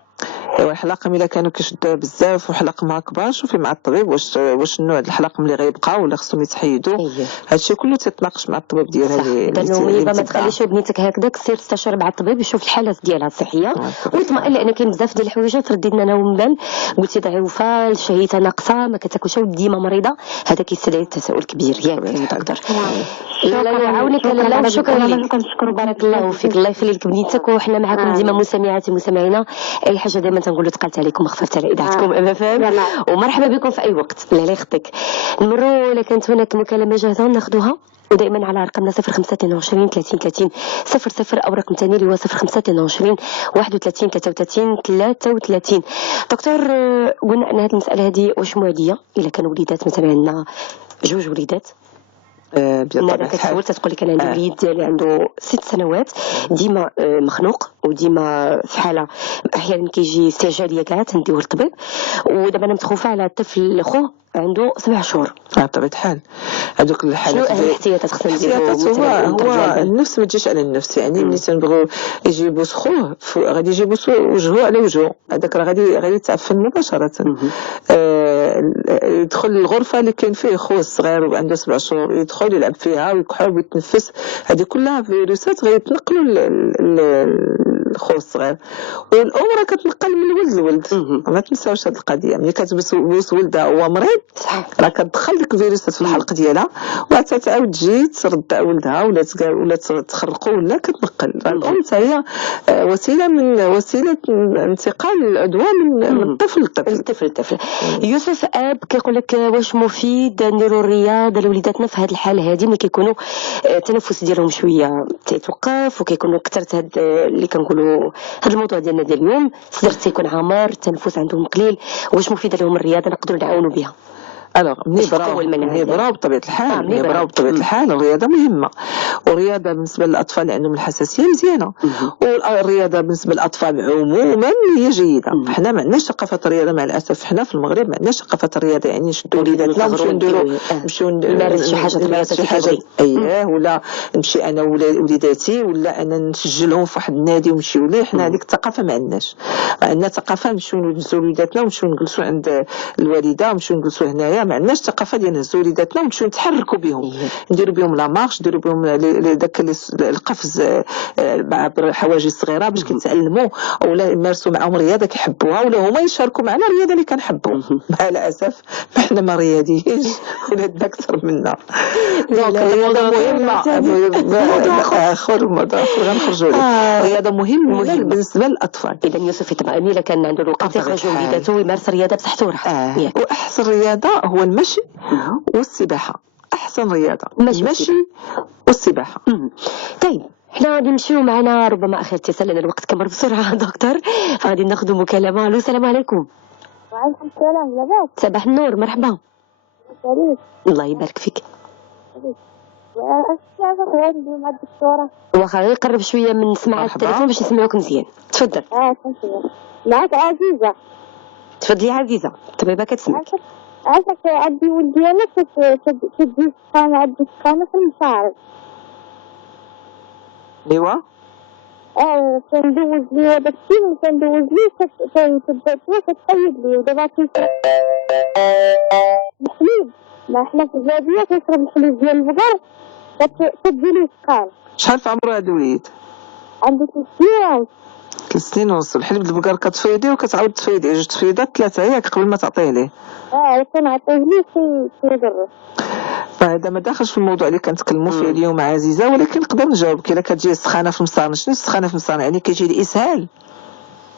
ايوا الحلاقه الا كانوا كيشدوها بزاف وحلقمها كبار شوفي مع الطبيب واش النوع د الحلقم اللي غيبقى ولا خصهم يتحيدوا. هادشي كله تتناقش مع الطبيب ديالها اللي ما تخليش بنيتك هكذاك سير استشير مع الطبيب يشوف الحاله ديالها الصحيه ويطمئن لان كاين بزاف ديال الحوايج ترددنا انا ومن بعد قلتي ضعيفه شهيتها ناقصه ما كتاكلش وديما مريضه هذا كيستدعي تساؤل كبير ياك دكتور. الله يعاونك لاله وشكرا لك. كنشكر بارك الله فيك الله يخلي لك بنيتك وحنا معكم ديما مستمعاتي ومستمعينا اي حاجه دائما تنقولوا تقالت عليكم وخففت على اذاعتكم ام اف ام، ومرحبا بكم في اي وقت الله يخطيك. نمروا الا كانت هناك مكالمه جاهزه ناخذوها، ودائما على رقمنا 0522 30 30 00 او رقم ثاني اللي هو 0522 31 33 33. دكتور قلنا ان هذه المساله هذه واش معديه الا كانوا وليدات، مثلا عندنا جوج وليدات بطبيعة كتسول تقول لك انا عندي وليد ديالي عنده 6 سنوات ديما مخنوق وديما في حاله احيانا كيجي استعجاليه كاع تنديوه للطبيب، ودابا انا متخوفه على الطفل خوه عنده 7 شهور. بطبيعة الحال هذوك الحالات شنو الاحتياطات خصنا نديرو؟ هو النفس ما تجيش على النفس، يعني ملي تنبغيو يجيبوا خوه غادي يجيبوا وجهه على وجهه، هذاك راه غادي يتعفن مباشرة. يدخل الغرفة اللي كاين فيه خوه الصغير وعنده 7 شهور، يدخل يلعب فيها ويكحل ويتنفس، هذه كلها فيروسات غيتنقلوا الخو الصغير، والام راه كتنقل من الولد للولد. ما تنساوش هذه القضيه، ملي كتبوس ولدها وهو مريض راه كتدخل ديك الفيروسات في الحلق ديالها وعاد تعاود تجي ترد ولدها ولا تخرقو ولا كتنقل. الام حتى هي وسيله انتقال العدوى من الطفل للطفل. يوسف اب كيقول لك واش مفيد نديروا الرياضه لوليداتنا في هذه الحاله هذه ملي كيكونوا التنفس ديالهم شويه تيتوقف وكيكونوا كثرت هاد اللي كنقولوا هذا الموضوع ديالنا ديال اليوم، الصدر تيكون عامر، التنفس عندهم قليل، واش مفيده لهم الرياضه نقدروا نعاونوا بها؟ ملي براو بطبيعة الحال الرياضة مهمة، والرياضة بالنسبة للأطفال اللي عندهم الحساسية مزيانة، والرياضة بالنسبة للأطفال عموما هي جيدة. حنا ما عندناش ثقافة الرياضة مع الأسف، حنا في المغرب ما عندناش ثقافة الرياضة، يعني نشدوا وليداتنا نمشيو نمارس شي حاجة ولا نمشي أنا وليداتي ولا أنا نسجلهم في واحد النادي ونمشيو ليه. حنا هذيك الثقافة ما عندناش. عندنا ثقافة نمشيو نجلسوا وليداتنا ونمشيو نجلسوا عند الوالدة ونمشيو نجلسوا هنايا. ما عندناش الثقافه ديال نهزوا وليداتنا ونمشيو نتحركوا بهم، نديروا بهم لا مارش، نديروا بهم داك القفز عبر الحواجز الصغيره باش كيتعلموا، ولا يمارسوا معهم رياضه كيحبوها، ولا هما يشاركوا معنا الرياضه اللي كنحبوا. مع الاسف حنا ما رياضيينش ولادنا اكثر منا. دونك الرياضه مهمه. موضوع اخر غنخرجوا ليه. الرياضه مهمه بالنسبه للاطفال. اذا يوسف يطمئن الا كان عنده الوقت يخرج وليداته ويمارس الرياضه بصحته وراحته. واحسن رياضه هو المشي والسباحه. احسن رياضه المشي والسباحه. طيب حنا غادي نمشيو معنا ربما اخر اتصال لان الوقت كمر بسرعه دكتور، غادي ناخذ مكالمه. الو السلام عليكم. وعليكم السلام. لاباس؟ صباح النور، مرحبا. سليم. الله يبارك فيك. مع الدكتوره واخا غير قرب شويه من سماعه التليفون باش نسمعوك مزيان. تفضل. معك عزيزه. تفضلي عزيزه، الطبيبه كتسمعك. عافاك عندي ولدي انا تدي سخانه، عندي سخانه في المصاري. ايوا كندوز لي هذاك الشيء، كندوز لي كتقيد لي، ودابا الحليب ما حنا في الزاديه كنشرب الحليب ديال البقر كتجي لي سخانه. شحال في عمره هذا الوليد؟ عنده 3 سنين. 3 سنين ونص. الحليب ديال البقر كتفيديه وكتعاود تفيديه 2 تفيدات 3 ياك قبل ما تعطيه ليه. كنعطيه ليه كيضر. فهذا ما داخلش في الموضوع اللي كنتكلموا فيه اليوم عزيزه، ولكن نقدر نجاوبك. الا كتجي السخانه في المصارن، شنو السخانه في المصارن؟ يعني كيجي الاسهال؟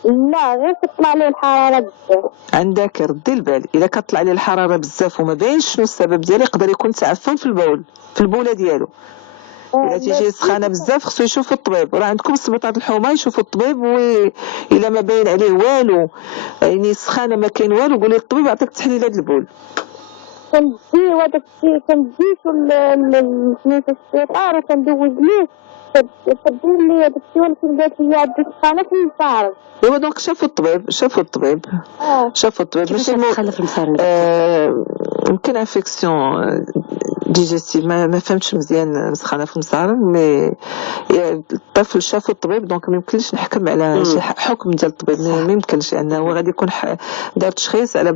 لا غير كتطلع ليه الحراره بزاف. عندك ردي البال، الا كتطلع ليه الحراره بزاف وما باينش شنو السبب ديالها، يقدر يكون تعفن في البول، في البوله ديالو. الا تيجي سخانه بزاف خصو يشوف الطبيب. راه عندكم السبيطار الحومه يشوفوا الطبيب، والا ما باين عليه والو، يعني السخانه ما كاين والو، قولي للطبيب يعطيك تحليل هذا البول. كندي وداك الشيء كنديشو سميتو السبيطار وكندوز ليه كدير لي هذاك الشيء، ولكن قالت لي عندي سخانه في المصارن. ايوا دونك شافوا الطبيب شافوا الطبيب ماشي سخانه في المصارن. يمكن انفيكسيون ديجيستيف، ما فهمتش مزيان سخانه في المصارن. مي الطفل شافوا الطبيب، دونك ما يمكنش نحكم على شي حكم ديال الطبيب، ما يمكنش انه هو غادي يكون دار تشخيص على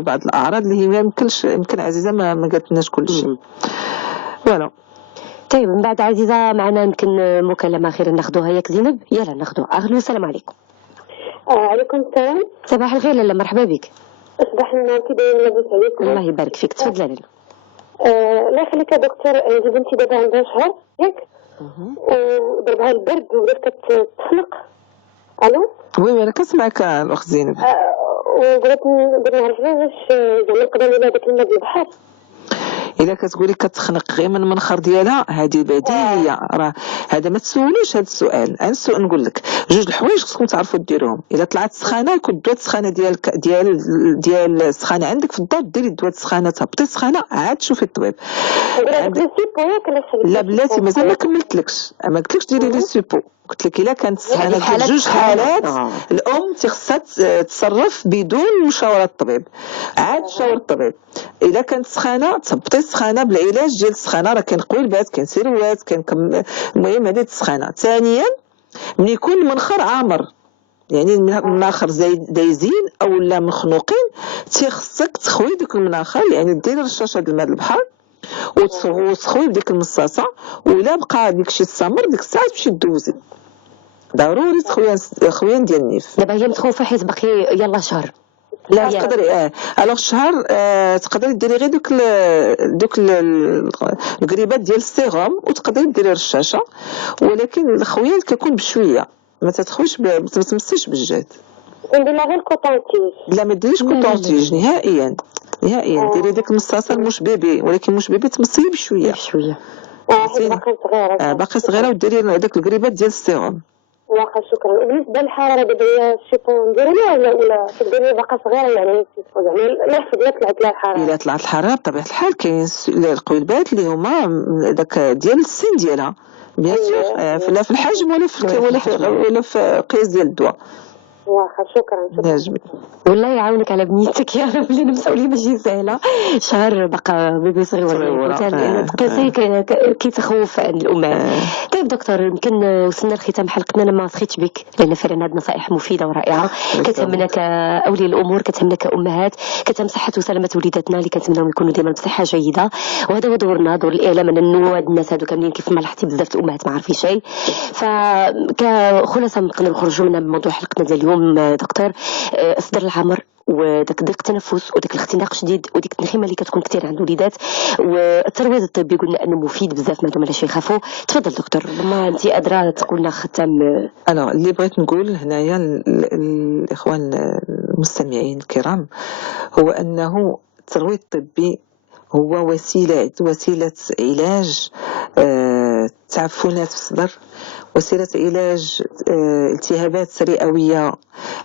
بعض الاعراض اللي هي ما يمكن عزيزه ما قالت لناش كلشي. فوالا. طيب من بعد عزيزه معنا يمكن مكالمه اخيره ناخذوها ياك زينب؟ يلا ناخذوها. اهلا السلام عليكم. وعليكم السلام. صباح الخير لاله، مرحبا بك. صباح النور، كي دايره؟ لاباس عليكم؟ الله يبارك فيك. تفضلي لاله. الله يخليك يا دكتور. عندي بنتي دابا عندها شهر ياك، وضربها البرد وبدات كتخنق الو وي انا كنسمعك الاخت زينب. وبغيت نعرف علاش زعما نقدر نقول هذاك الماء ديال البحر الا كتقولي كتخنق غير من المنخر ديالها هذه بديهيه. راه هذا ما تسوليش هذا السؤال. انا السؤال نقول لك جوج الحوايج خصكم تعرفوا ديروهم. الا طلعت سخانه يكون الدواء السخانه ديال السخانه عندك في الدار، ديري الدواء السخانه تهبطي السخانه عاد شوفي الطبيب. لا بلاتي مازال ما كملتلكش، ما قلتلكش ديري لي سوبو. قلت لك الا كانت السخانه ديال جوج حالات الام خصها تتصرف بدون مشاوره الطبيب. عاد شاور الطبيب. الا كانت سخانه تهبطي السخانه بالعلاج ديال السخانه. راه كاين قويلبات، كاين سيروات، كاين المهم هذه السخانه. ثانيا ملي يكون المنخر عامر، يعني المناخر دايزين او لا مخنوقين، خصك تخوي ديك المناخر، يعني ديري رشاشه د الماء البحر وتسخوي بديك المصاصه. ولا بقى داكشي السمر ديك الساعه تمشي دوزي ضروري خويا ديال النيف. دابا هي متخوفه حيت باقي يلاه شهر. لا تقدري الوغ شهر تقدري ديري غير دوك القريبات ديال السيغوم وتقدري ديري رشاشه، ولكن الخويا كيكون بشويه، ما تدخلش ما تمسيش بالجهد. ندير غير الكوطونتيج. لا ما ديريش كوطونتيج نهائيا نهائيا. ديري ديك المصاصه مش بيبي، ولكن مش بيبي تمصيه بشويه بشويه. باقي صغيره. باقي صغيره وديري هذاك القريبات ديال السيغوم. واخا شكرا. وبالنسبه للحراره دابا هي الشيبون نديرها ولا تقدري باقا صغيره يعني زعما لا حفظ طلعت لها الحراره؟ الا طلعت الحراره بطبيعه الحال كاين القويلبات اللي هما داك ديال السن ديالها بيان سور، لا في الحجم ولا في القياس ديال الدواء. واخا شكرا. نجمي والله يعاونك على بنيتك يا رب، اللي المسؤوليه ماشي سهله. شهر بقى بيبي صغير تقيسي كيتخوف عند الامهات. طيب دكتور، يمكن وصلنا لختام حلقتنا. انا ما سخيتش بك لان فعلا هاد نصائح مفيده ورائعه كتهمنا كاولياء الامور، كتهمنا كامهات، كتهم صحه وسلامه وليداتنا اللي كنتمناو يكونوا ديما بصحه جيده. وهذا هو دورنا، دور الاعلام، ان هاد الناس هادو كاملين كيف ما لاحظتي بزاف الامهات ما عارفين شيء. فكخلاصه نقدروا نخرجوا من موضوع حلقتنا ديال اليوم دكتور، اصدر العمر وداك ضيق التنفس وداك الاختناق شديد وديك التنخيمه اللي كتكون كثير عند الوليدات، والترويض الطبي قلنا انه مفيد بزاف ما علاش يخافوا. تفضل دكتور، ربما انت ادرى تقول لنا ختام. انا اللي بغيت نقول هنايا الاخوان المستمعين الكرام هو انه الترويض الطبي هو وسيله علاج تعفنات في الصدر، وسيلة علاج التهابات رئوية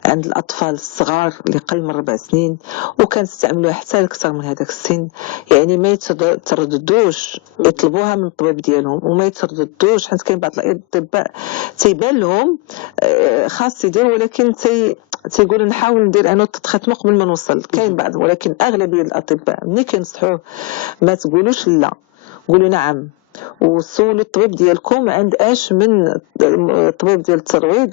عند الأطفال الصغار اللي قل من 4 سنين، وكنستعملوها حتى لأكثر من هذاك السن. يعني ما يترددوش يطلبوها من الطبيب ديالهم، وما يترددوش حيت كاين بعض الأطباء تيبان لهم خاص يدير، ولكن تيقولوا نحاول ندير انا التخطيط قبل ما نوصل. كاين بعض، ولكن اغلبيه الاطباء ملي كينصحوه ما تقولوش لا، قولوا نعم، وسولوا الطبيب ديالكم عند اش من الطبيب ديال الترويض